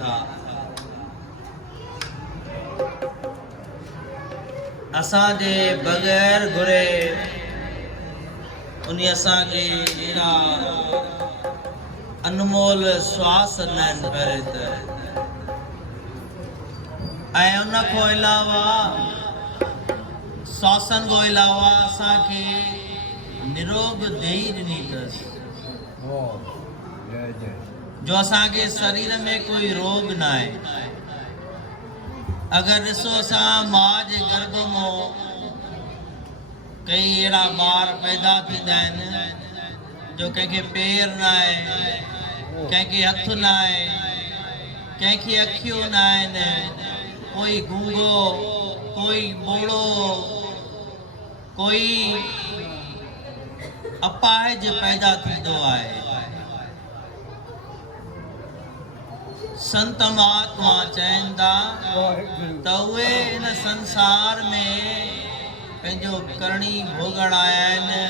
था असांजे बगैर घुरे उन असांखे अहिड़ा अनमोल श्वास ॾिननि पहिरें त ऐं उन खां अलावा श्वासन खां अलावा असांखे निरोग देही ॾिनी अथसि जो असांखे शरीर में कोई रोग न आहे। अगरि ॾिसो असां माउ जे गर्भ मां कई अहिड़ा ॿार पैदा थींदा आहिनि जो कंहिंखे पेर न आहे, कंहिंखे हथ न आहे, कंहिंखे अखियूं न आहिनि, कोई गूंगो, कोई ॿोड़ो, कोई अपाहिज पैदा थींदो आहे। संत महात्मा चवनि था त उहे हिन संसार में पंहिंजो करणी भोगण आया आहिनि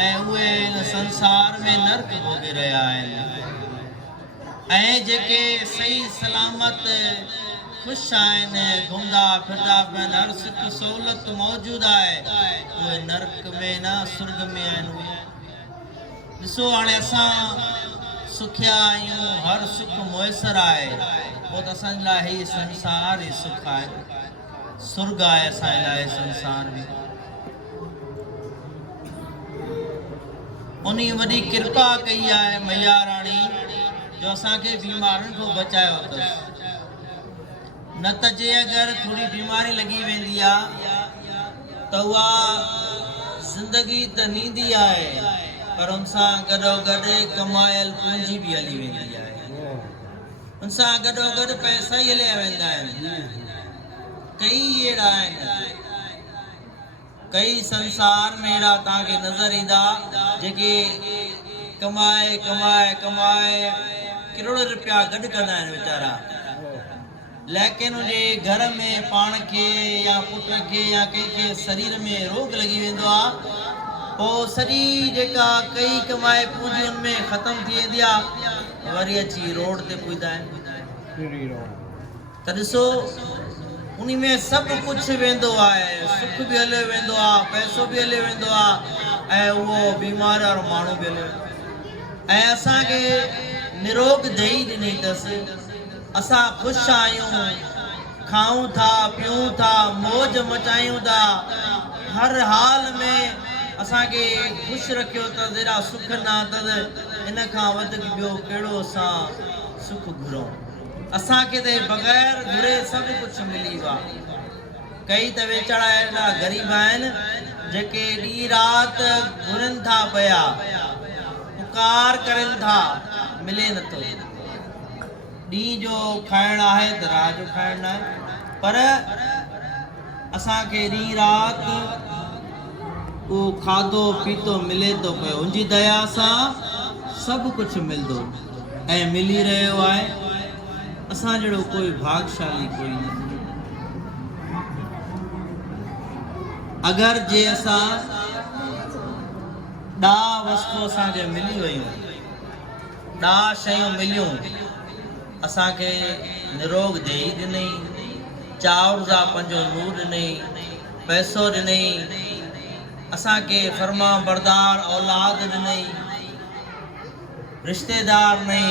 ऐं उहे हिन संसार में नर्क भोगे रहिया आहिनि ऐं जेके सही सलामत ख़ुशि आहिनि, घुमंदा फिरंदा पिया हर सुख सहूलियत मौजूदु आहे, उहे नर्क में न स्वर्ग में आहिनि। उहे ॾिसो हाणे असां सुखिया आहियूं, हर सुख मुयसर आहे, पोइ त असांजे लाइ हीउ संसार ई सुख आहे, स्वर्ग आहे असांजे लाइ संसार में। उन वॾी कृपा कई आहे मैया राणी जो असांखे बीमारियुनि खां बचायो अथसि। न त जे अगरि थोरी बीमारी लॻी वेंदी आहे त उहा ज़िंदगी त नींदी आहे पर उन सां गॾोगॾु कमायल पूंजी बि हली वेंदी आहे, उन सां गॾोगॾु पैसा ई हलिया वेंदा आहिनि। कई अहिड़ा आहिनि, कई संसार में अहिड़ा तव्हांखे नज़र ईंदा जेके कमाए कमाए कमाए करोड़ रुपया गॾु कंदा आहिनि वीचारा, लेकिन उनजे घर में पाण खे या पुट खे या कंहिंखे शरीर में रोग लॻी वेंदो आहे, पोइ सॼी जेका कई कमाए पूंजी हुन में ख़तम थी वेंदी आहे, वरी अची रोड ते पुॼंदा आहिनि। त ॾिसो उन में सभु कुझु वेंदो आहे, सुख बि हलियो वेंदो आहे, पैसो बि हलियो वेंदो आहे ऐं उहो बीमार वारो माण्हू बि हलियो वेंदो आहे। ऐं असांखे निरोग देही ॾिनी अथसि, असां ख़ुशि आहियूं, खाऊं था, पीऊं था, मौज मचायूं था, हर हाल में असांखे ख़ुशि रखियो अथसि, एॾा सुख न अथसि, इन खां वधीक ॿियो कहिड़ो असां सुख घुरूं। असांखे त बग़ैर घुरे सभु कुझु मिली वियो आहे। कई त वेचारा अहिड़ा ग़रीब आहिनि जेके ॾींहुं राति घुरनि था पिया, पुकार करनि था, मिले नथो। ॾींहं जो खाइणु आहे त राति जो खाइणु न आहे, पर असांखे ॾींहुं राति उहो खाधो पीतो मिले थो पियो, उनजी दया सां सभु कुझु मिलंदो ऐं मिली रहियो आहे। असां जहिड़ो कोई भागशाली कोई न। अगरि जे असां ॾाह वस्तू असांखे मिली वियूं, ॾाह शयूं मिलियूं, असांखे निरोग देही ॾिनई, चाउर जा 5 नूर ॾिनई, पैसो ॾिनई, असांखे फर्मा बरदार औलाद ॾिनई, रिश्तेदार ॾिनई,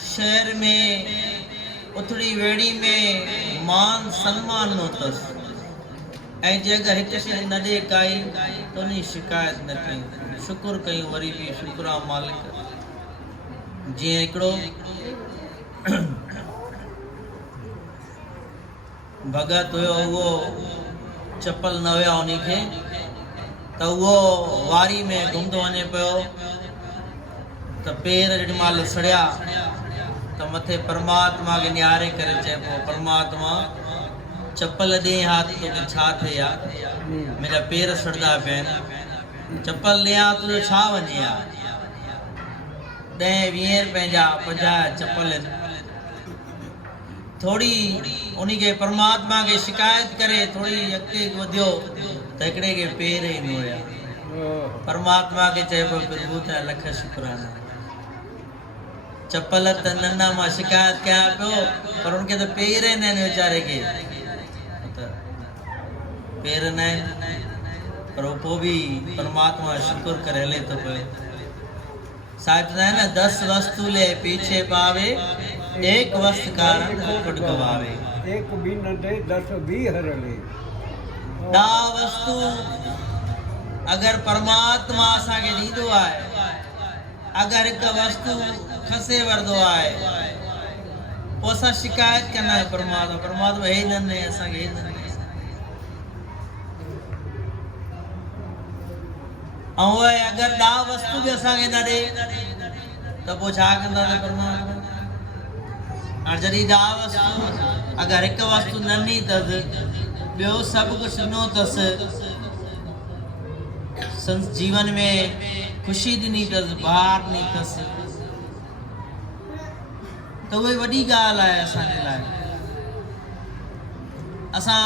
शहर में उथड़ी वेड़ी में मान सन्मान नो अथसि। ऐं जे अगरि हिकु शइ न ॾे काई त उन जी शिकायत न कयूं, शुकुर कयूं, वरी बि शुकुर आहे मालिक। जीअं हिकिड़ो भगत हुयो, उहो चपल न हुया उनखे, त उहो वारी में घुमंदो वञे पियो त पेर जेॾी महिल सड़िया त मथे परमात्मा खे निहारे करे चए पियो, परमात्मा चपल ॾे हा त तोखे छा थिए हा, मुंहिंजा पेर सड़ंदा पिया आहिनि, चपल ॾियां तुंहिंजो छा वञे हा। 10-20 रुपए जा 50 चपल आहिनि। थोड़ी उनखे परमात्मा खे शिकायत करे थोड़ी अॻिते वधियो त हिकिड़े खे पेर ई न हुया। परमात्मा खे चए पियो प्रभु तुंहिंजा लख शुक्राना। चप्पल त नन्ना मां शिकायत कयां पियो पर उनखे त पेर न आहिनि वीचारे खे पेर न आहिनि पर पोइ बि परमात्मा शुक्र करे हले थो पियो साहिब चवंदा आहिनि न 10 वस्तु ले पीछे पावे एक वस्तु कारण कुट गवावे एक भी न दे 10 भी हर ले दा वस्तु अगर परमात्मा असांखे ॾींदो आहे अगर हिकु वस्तु खसे वरदो आहे पोइ असां शिकायत कंदा आहियूं परमात्मा हे न असांखे हे न ऐं अगर ॾा वस्तु बि असांखे न ॾे त पोइ छा कंदासीं परमात्मा हाणे जॾहिं ॾा वस्तु अगर हिकु वस्तु न ॾिनी अथसि ॿियो सभु कुझु ॾिनो अथसि जीवन में खुशी ॾिनी अथसि बहार ॾिनी अथसि त उहा वॾी ॻाल्हि आहे असांजे लाइ असां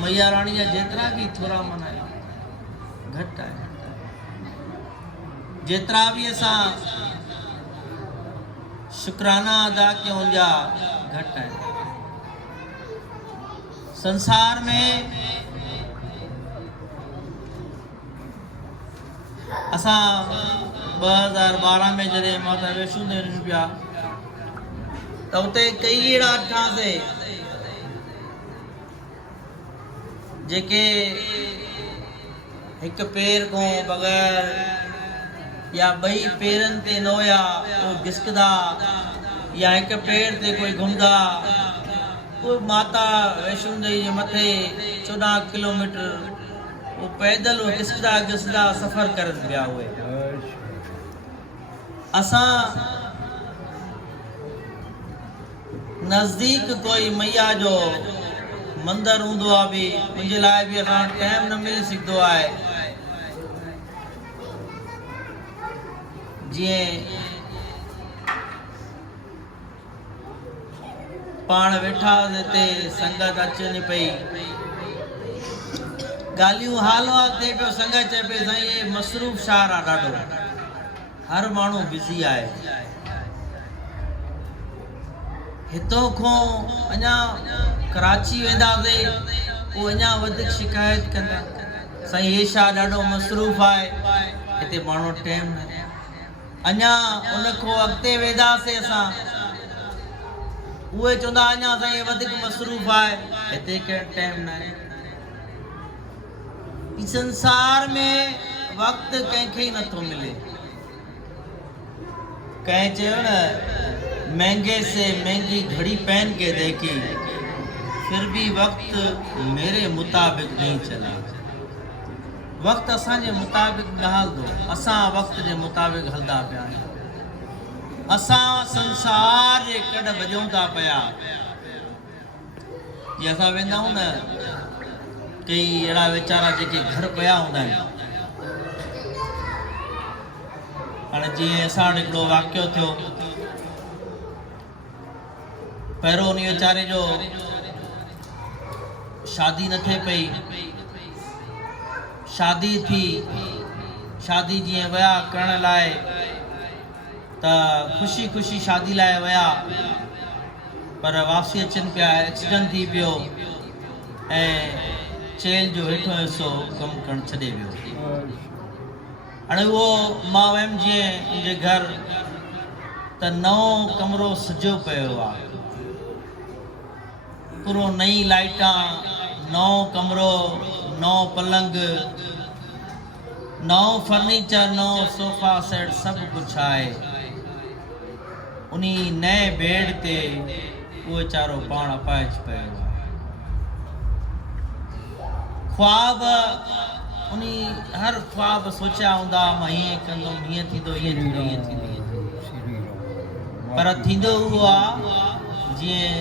मैया राणी जा जेतिरा बि थोरा मल्हायूं घटि आहे जेतिरा बि असां शुक्राना अदा कयूं जा घटि आहिनि संसार में असां 2012 में जॾहिं माता वैष्णो देवी पिया त उते कई अहिड़ा ॾिठासीं जेके हिकु पेर खां बग़ैर या ॿई पेरनि ते न हुया उहे घिसकंदा या हिकु पेर ते कोई घुमंदा उहे माता वैष्णो देवी जे मथे 14 किलोमीटर वो पैदल वो घिसकंदा घिसकंदा सफ़र करनि पिया उहे असां नज़दीक कोई मैया जो मंदिर हूंदो आहे बि मुंहिंजे लाइ बि असां टाइम न मिली सघंदो आहे जीअं पाण वेठा हिते संगत अचनि पई ॻाल्हियूं हाल हाल थिए पियो संगत चए पई साईं इहे मसरूफ़ शहर आहे ॾाढो हर माण्हू बिज़ी आहे हितों खां अञा कराची वेंदासीं उहे अञा वधीक शिकायत कंदा साईं हे शहर ॾाढो मसरूफ़ आहे हिते माण्हू टाइम न अञा उन खां अॻिते वेंदासीं असां उहे चवंदा अञा साईं वधीक मसरूफ़ आहे हिते कहिड़ो टाइम न आहे संसार में वक्त कंहिंखे ई नथो मिले कंहिं चयो न महंगे से महंगी घड़ी पहन के देखी फिर भी वक्त मेरे मुताबिक नहीं चला वक्त असांजे मुताबिक न हलंदो असां वक्त जे मुताबिक हलंदा पिया आहियूं असां संसार जे कॾ भॼूं था पिया जीअं असां वेंदा आहियूं न कई अहिड़ा वीचारा जेके घर पिया हूंदा आहिनि हाणे जीअं असां वटि हिकिड़ो वाक़ियो थियो पहिरों उन वीचारे जो शादी न थिए पई शादी थी शादी जीअं विया करण लाइ त ख़ुशी ख़ुशी शादी लाइ विया पर वापसी अचनि पिया एक्सीडेंट थी पियो ऐं चेन जो हेठो हिसो कमु करणु छॾे वियो हाणे उहो मां वियमि जीअं मुंहिंजे घर त नओं कमिरो सजो पियो आहे पूरो नई लाइटां नओं कमिरो नओं पलंग नओं फर्नीचर नओं सोफ़ा सेट सभु कुझु आहे उन नए बेड ते उहो वीचारो पाण अपाइज पियो आहे ख्वाब उन हर ख्वाब सोचिया हूंदा मां हीअं कंदुमि हीअं थींदो हीअं थींदो हीअं थींदो पर थींदो उहो आहे जीअं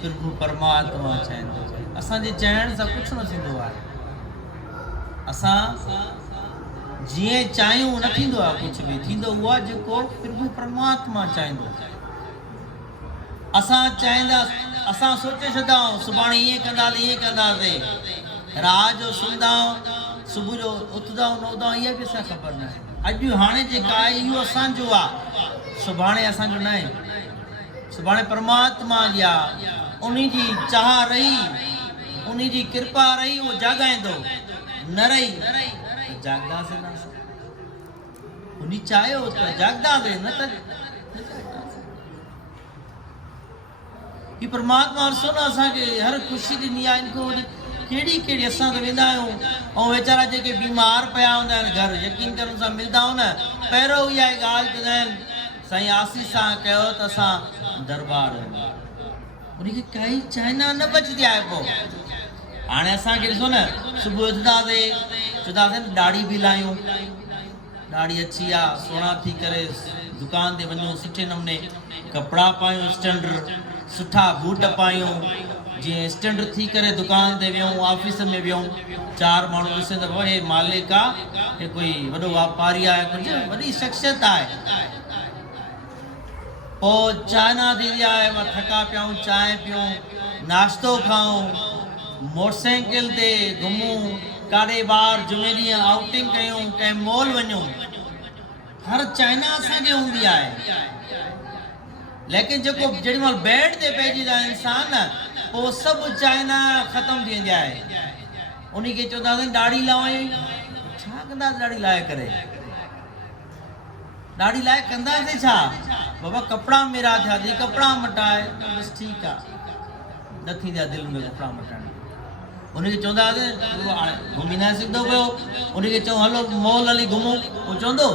प्रभु परमात्मा चाहींदो असांजे चवण सां कुझु न थींदो आहे असां जीअं चाहियूं न थींदो आहे कुझु बि थींदो उहो आहे जेको प्रभु परमात्मा चाहींदो असां चाहींदासीं असां सोचे छॾंदा आहियूं सुभाणे ईअं कंदासीं ईअं कंदासीं रात जो सुम्हंदा सुबुह जो उथंदा न उथंदा इहा बि असांखे ख़बर न आहे अॼु हाणे जेका आहे इहो असांजो आहे सुभाणे असांजो न आहे, सुभाणे परमात्मा जी आहे, उन जी चाह रही, उन जी कृपा रही, उहो जाॻाईंदो, न रही त जाॻंदासीं न असां। उन चाहियो त जाॻंदासीं, न त ही परमात्मा ॾिसो न असांखे हर ख़ुशी ॾिनी आहे। इनखां वॾी कहिड़ी कहिड़ी असां त वेंदा आहियूं ऐं वेचारा जेके बीमार पिया हूंदा आहिनि घर यकीन करण सां मिलंदा आहियूं न, पहिरियों इहा ॻाल्हि कंदा आहिनि साईं आसीस सां कयो त असां दरबार वञूं। उनखे काई चाइना न बचंदी आहे। पोइ हाणे असांखे ॾिसो न, सुबुह उथंदासीं चवंदासीं न ॾाढ़ी बि लाहियूं, ॾाढ़ी अची आहे सुहिणा थी करे दुकान ते वञूं, सुठे नमूने कपिड़ा पायूं, स्टैंडर्ड सुठा बूट पायूं, जीअं स्टैंडर्ड थी करे दुकान ते वियूं, ऑफिस में वियूं, चार माण्हू ॾिसे त हे मालिक आहे, हे कोई वॾो वापारी आहे, कुझु वॾी शख़्सियत आहे। पोइ चाइना थींदी आहे, थका पियूं, चांहि पियूं, नाश्तो खाऊं, मोटरसाइकिल ते घुमूं, काॾे ॿाहिरि जुमे ॾींहुं आउटिंग कयूं, कंहिं मॉल वञूं, हर चाइना असांखे हूंदी आहे। लेकिन जेको जेॾी महिल बेड ते पइजी था इंसान, पोइ सभु चाइना ख़तमु थी वेंदी आहे। उनखे चवंदासीं ॾाढ़ी लाहियूं, छा कंदासीं ॾाढ़ी लाहे करे? ॾाढ़ी लाहे कंदासीं छा? बाबा कपिड़ा मेरा थिया थी, कपिड़ा मटाए, बसि ठीकु आहे, न थींदा दिलि में कपिड़ा मटाइण। उनखे चवंदासीं घुमी न सघंदो पियो, उनखे चऊं हलो मॉल हली घुमूं, उहो चवंदो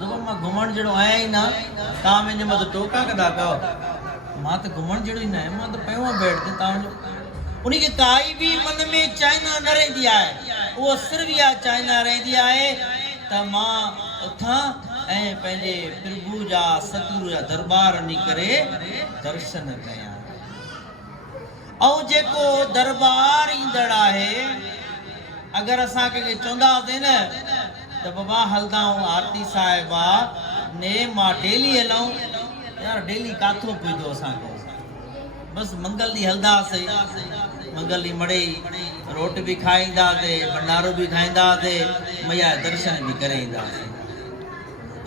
मां घुमण जहिड़ो आहियां ई न, तव्हां मुंहिंजे मथां टोका कंदा कयो, मां त घुमण जहिड़ो ई न आहियां, मां त पियो आहियां बेड ते, तव्हां वञो। उनखे काई बि मन में चाइना न रहंदी आहे, उहो सिर्फ़ु इहा चाइना रहंदी आहे त मां उथां ऐं पंहिंजे प्रभु जा सतगुरु जा दरबार वञी करे दर्शन कयां। ऐं जेको दरबार ईंदड़ आहे, अगरि असां कंहिंखे चवंदा हुआसीं न त बाबा हलंदाऊं आरती साहिबा ने मां डेली हलूं, यार डेली काथो पुॼंदो असांखे, बसि मंगल ॾींहुं हलंदासीं, मंगल ॾींहुं मड़ई रोटी बि खाईंदासीं, भंडारो बि खाईंदासीं, मैया दर्शन बि करे ईंदासीं।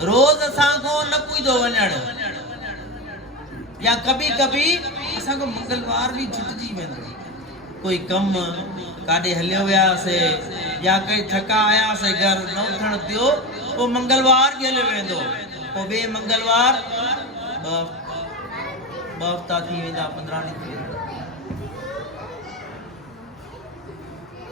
रोज़ असांखो न पुॼंदो वञणु, या कभी कभी असांखो मंगलवार बि छुटिजी वेंदो, कोई कमु काॾे हलियो वियासीं या कई थका आयासीं घर न उथणु थियो, पोइ मंगलवार बि हलियो वेंदो, पोइ ॿिए मंगलवार ॿ हफ़्ता थी वेंदा, 15 ॾींहं थी वेंदा।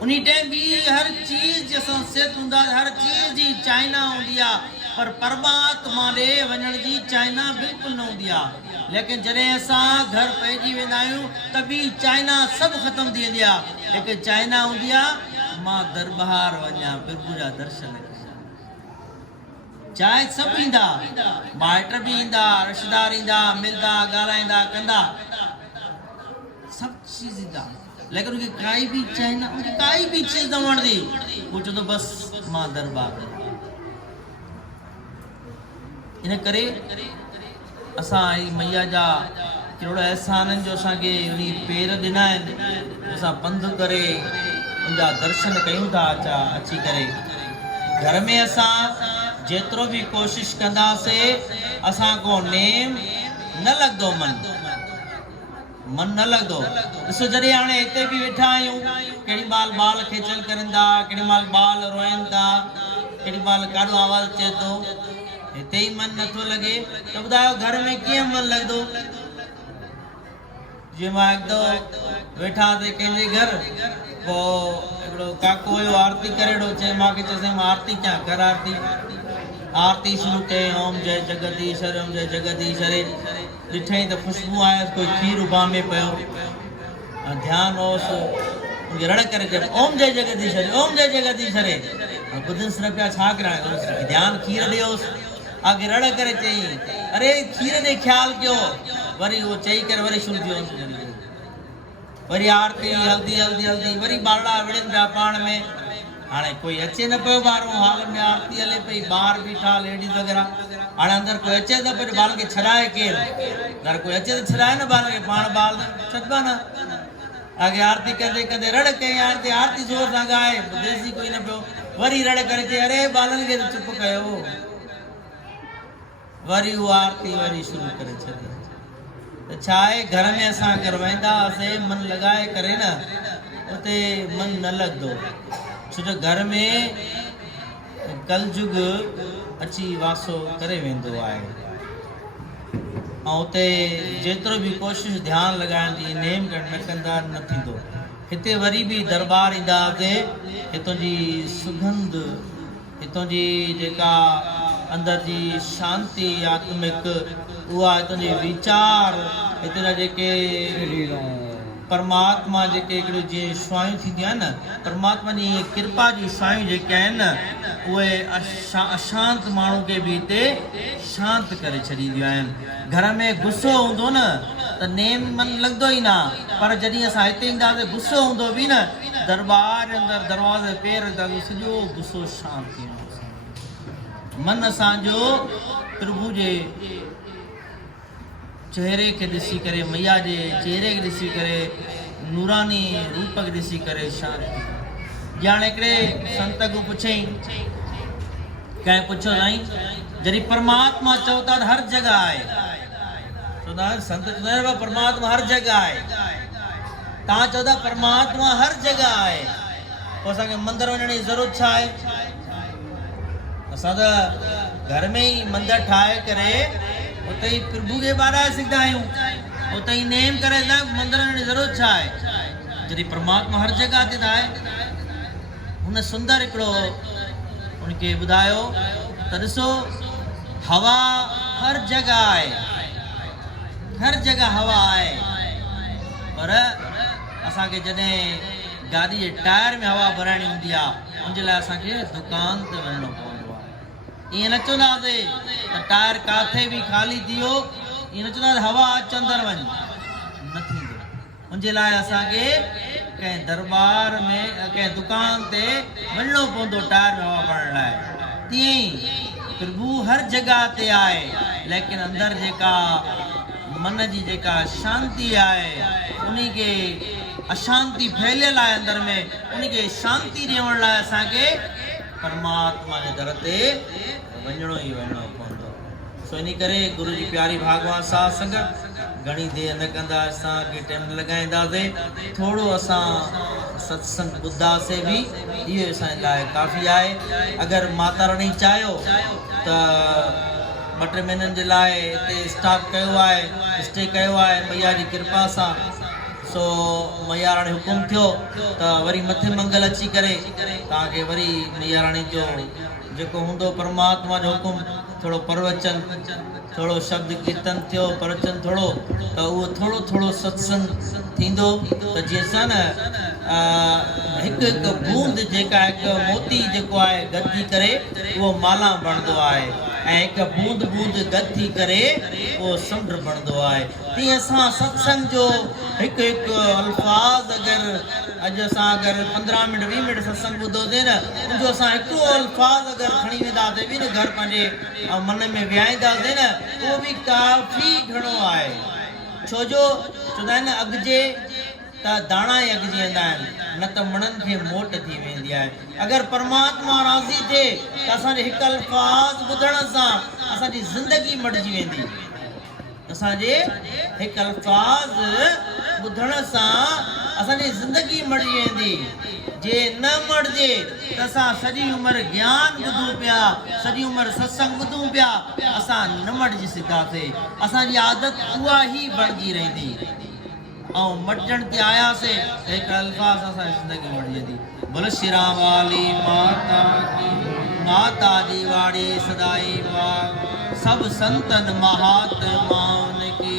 उन टाइम बि हर चीज़ जी असां सिहत हूंदा, हर चीज़ जी चाइना हूंदी आहे, पर परमात्मा ॾे वञण जी चाइना बिल्कुलु न हूंदी आहे। लेकिन जॾहिं असां घर पइजी वेंदा आहियूं त बि चाइना सभु ख़तमु थी वेंदी आहे। लेकिन चाइना हूंदी आहे मां दरबार वञा, प्रभु जा दर्शन कयां। चाहे सभु ईंदा, माइट बि ईंदा, रिश्तेदार ईंदा, मिलंदा, ॻाल्हाईंदा कंदा, सभु चीज़ ईंदा, लेकिन उनखे काई बि चाइना, उनखे काई बि चीज़ न वणंदी, उहो चवंदो बसि मां दरबार। इन करे असां मैया जा कहिड़ा अहसाननि जो असांखे उन पेर ॾिना आहिनि, असां पंधु करे उनजा दर्शन कयूं था अची करे। घर में असां जेतिरो बि कोशिशि कंदासीं असांखो नेम न लॻंदो, मन न लॻंदो। ॾिसो जॾहिं हाणे हिते बि वेठा आहियूं, केॾी महिल ॿार खेचल करनि था, केॾी महिल ॿार रोइनि था, केॾी महिल काॾो आवाज़ अचे थो, हिते ई मन नथो लॻे त ॿुधायो घर में कीअं मन लॻंदो? जीअं मां हिकु दफ़ो वेठा हुआसीं कंहिंजे घर, पोइ हिकिड़ो काको हुयो आरती करे वेठो, चई मूंखे चयोसीं मां आरती कयां, कर आरती। आरती शुरू कई, ओम जय जगदीश्वर, ओम जय जगदीश्वर, ॾिठई त ख़ुशबू आयसि, कोई खीर उभामे पियो, ध्यानु होसि, रड़ करे चयो ओम जय जगदीश्वर, ओम जय जगदीश्वर। ॿुधनि सिर्फ़ु पिया छा कराइनि, ध्यानु खीर ॾियोसि, आगे रड़ करे चई अरे खीर ॾे ख़्यालु कयो, वरी उहो चई करे वरी शुरू थियो, वरी आरती हल्दी हल्दी हल्दी, वरी ॿारड़ा विड़नि पिया पाण में। हाणे कोई अचे न पियो ॿाहिरों, हाल में आरती हले पई, ॿार बीठा लेडीज़ वग़ैरह। हाणे अंदरि कोई अचे त पियो, ॿारनि खे छॾाए केरु? घर कोई अचे त छॾाए न ॿारनि खे, पाण ॿार छॾिबा न। आगे आरती कंदे कंदे रड़ कई, आरती ज़ोर सां ॻाए, ॿुधेसि कोई न पियो, वरी रड़ करे चई अरे ॿारनि खे चुप कयो, वरी उहा आरती वरी शुरू करे छॾी। त छा आहे, घर में असां अगरि वेंदा हुआसीं मन लॻाए करे न, उते मन न लॻंदो, छो जो घर में कलयुग अची वासो करे वेंदो आहे। ऐं उते जेतिरो बि कोशिशि ध्यानु लॻाइण जी नेम न कंदा न थींदो। हिते वरी बि दरबार ईंदा हुआसीं, हितां जी सुगंध, हितां जी जेका अंदर जी शांति आत्मिक, उहा हितां जी वीचार, हिते जा जेके परमात्मा जेके हिकिड़ियूं जीअं शुआयूं थींदियूं आहिनि न, परमात्मा जी कृपा जी शुआयूं जेके आहिनि न, उहे अशांत माण्हू खे बि हिते शांत करे छॾींदियूं आहिनि। घर में गुस्सो हूंदो न त नेम मन लॻंदो ई न, पर जॾहिं असां हिते ईंदासीं गुस्सो हूंदो बि न, दरबार जे अंदरि दरवाज़े पेर रखंदासीं, सॼो गुस्सो शांत थी वेंदो। मन असांजो प्रभु जे चेहरे खे ॾिसी करे, मैया जे चेहरे खे ॾिसी करे, नूरानी रूप खे ॾिसी करे शांति। ॼाण हिकिड़े संत को पुछईं, कंहिं पुछियो साईं, जॾहिं परमात्मा चओ था त हर जॻह आहे, चवंदा संत चवंदा आहिनि परमात्मा हर जॻह आहे, तव्हां चओ था परमात्मा हर जॻह आहे, पोइ असांखे मंदर वञण जी ज़रूरत छा आहे? असां त घर में ई मंदर ठाहे करे उते ई प्रभु खे ॿाराए सघंदा आहियूं, उते ई नेम करे मंदर वञण जी ज़रूरत छा आहे? जॾहिं परमात्मा हर जॻह ते आहे। हुन सुंदर हिकिड़ो उनखे ॿुधायो त ॾिसो, हवा हर जॻह आहे, हर जॻह हवा आहे, पर असांखे जॾहिं गाॾी जे टायर में हवा भराइणी हूंदी आहे, उनजे लाइ असांखे दुकान ते वञिणो पवंदो आहे। ईअं न चवंदासीं त टायर किथे बि ख़ाली थी वियो, ईअं न चवंदासीं हवा अच अंदरि वञ, न थींदो। उनजे लाइ असांखे कंहिं दरबार में कंहिं दुकान ते वञिणो पवंदो टायर में हवा भरण लाइ। तीअं ई प्रभु हर जॻह ते आहे, लेकिन अंदरि जेका मन जी जेका शांती आहे, उन खे अशांति फैलियल आहे अंदर में, उनखे शांति ॾियण लाइ असांखे परमात्मा जे दर ते वञिणो ई वञिणो पवंदो। सो इन करे गुरु जी प्यारी भागवत साध संगत घणी देरि न कंदा, असांखे टाइम लगाईंदासीं, थोरो असां सत्संग ॿुधासीं बि इहो असांजे लाइ काफ़ी आहे। अगरि माता रानी चाहियो त 2-3 महीननि जे लाइ हिते स्टाफ कयो आहे, स्टे कयो आहे मैया जी कृपा सां। सो मैया राणी हुकुम थियो त वरी मथे मंगल अची करे तव्हांखे वरी मैया राणी जो जेको हूंदो परमात्मा जो हुकुम, थोरो प्रवचन, थोरो शब्द कीर्तन थियो, प्रवचन थोरो, त उहो थोरो थोरो सत्संग थींदो, त जीअं सां न हिकु हिकु बूंद जेका हिकु मोती जेको आहे गॾिजी करे उहो माला बणंदो आहे, ऐं हिकु बूंद बूंद गॾिजी करे उहो समुंड बणंदो आहे। तीअं असां सत्संग जो हिकु हिकु अल्फाज़ अगरि अॼु असां अगरि 15 मिंट 20 मिंट सत्संग ॿुधोसीं न, उनजो असां हिकिड़ो अल्फाज़ अगरि खणी वेंदासीं बि न घर पंहिंजे मन में विहाईंदासीं न, उहो बि काफ़ी घणो आहे। छो जो चवंदा आहिनि न अॻिजे त दाणा ई अॻिजी वेंदा आहिनि, न त मणनि खे मोट थी वेंदी आहे। अगरि परमात्मा राज़ी थिए त असांजे हिकु अल्फाज़ ॿुधण सां असांजी ज़िंदगी मटिजी वेंदी। असांजे हिकु अल्फाज़ ॿुधण सां असांजी ज़िंदगी मटिजी वेंदी। जे न मटिजे त असां सॼी उमिरि ज्ञान ॿुधूं पिया, सॼी उमिरि सत्संग ॿुधूं पिया, असां न मटिजी सघंदासीं। असांजी आदत उहा ई बणिजी रहंदी, ऐं मटिजण ते आयासीं हिकु अल्फाज़ असांजी ज़िंदगी मटिजी वेंदी। बोल श्री राम वाली माता की, माता जी वाणी सदाई वाग, सब संतन महात्माउनि की,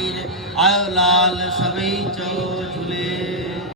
आयो लाल सभई चो झूले।